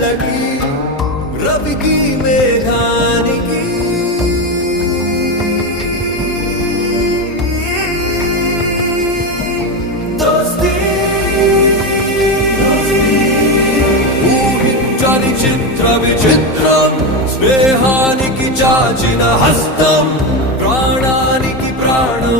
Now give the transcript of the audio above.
లకి రవికి మేఘానికి దోస్తీ ఊహించని చిత్ర విచిత్రం స్నేహానికి చాచిన హస్తం ప్రాణానికి ప్రాణం